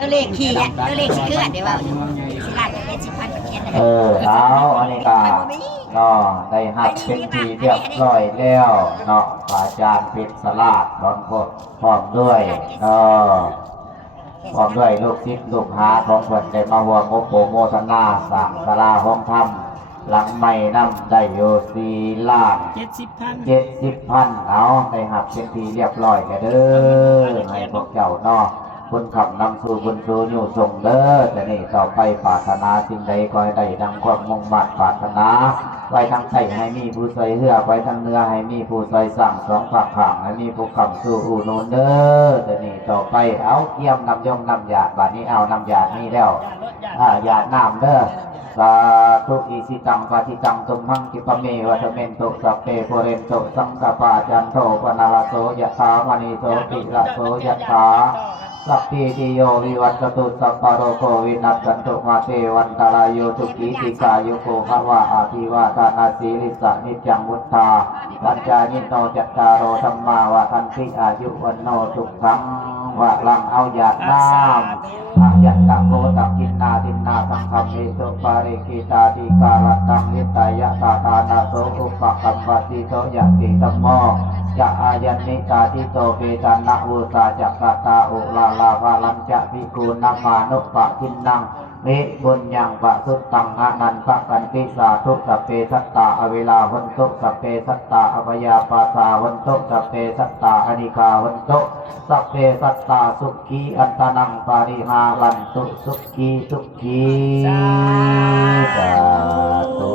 เลขขี่อ่ะเลขขี่เคลื่อนเดี๋ยวว่าสิลาจะเป็น10,000ประเทศนะเอาอันนี้ก็เนาะได้หักเป็นทีเรียบร้อยแล้วเนาะอาจารย์เป็นสลาดบอนพดพร้อมด้วยเนาะพร้อมด้วยลูกศิษย์ลูกหาของเพิ่นได้มาร่วมงบโปรโมทนาสร้างศาลาห้องธรรมหลังใหม่นำได้อยู่4,70,000เอาได้หักเป็นทีเรียบร้อยแล้วเด้อให้พวกเจ้าเนาะคุณขับนำสู่บุญสู่อยู่ส่งเด้อแต่นี่ต่อไปปรารถนาสิ่งใดก็ให้ได้ดังความมุ่งมั่นปรารถนาไว้ทางใจให้มีผู้ใส่เหือไว้ทางเนื้อให้มีผู้ใส่สั่งสองฝักขังให้มีผู้ขับสู่อู่นูนเด้อแต่นี่ต่อไปเอาเกี่ยมนำยงนำหยาดบาดนี้เอานำหยาดนี่แล้วหยาดน้ำเด้อสาธุอิสิตังปฏิตังตุมหังกิปะเมวัฏเมนตุสัพเพโพเรนตุสังกปาจันโทปนาลโสยะถามณีโสติระโสยะถาสัพพิติโยวิวัตตุสัพพะโรโควินัสสันตุมาเตวันตรายโยทุกิติกายุโกภวะอาทิวาทานาสีลิสานิจังมุตตาปัญจานิโนจัตตารโอธรรมาวะทันติอายุวันโนทุกขังวะลังเอาหยาดน้ำอายัตตะโกตักกินนาดินนาสังฆเมสุปาริกิตาติกาลตังนิตายะตาตานาโสอุปกัมปติโสยะติสัมโมจะอายันนิกาติโตเปตันนะอุตาจักกตาอุลาลาภาลัญจะภิกขุนัมมานุปะทินนังนิบุญยังปะสุตตังอนันตกันติสาทุสัพเพสัตตาอเวลาวันตุสัพเพสัตตาอภยาปาสาวันตุสัพเพสัตตาอนิกาวันตุสัพเพสัตตาสุขีอันตนังปาริหารันตุสุขีสุขีสาธุ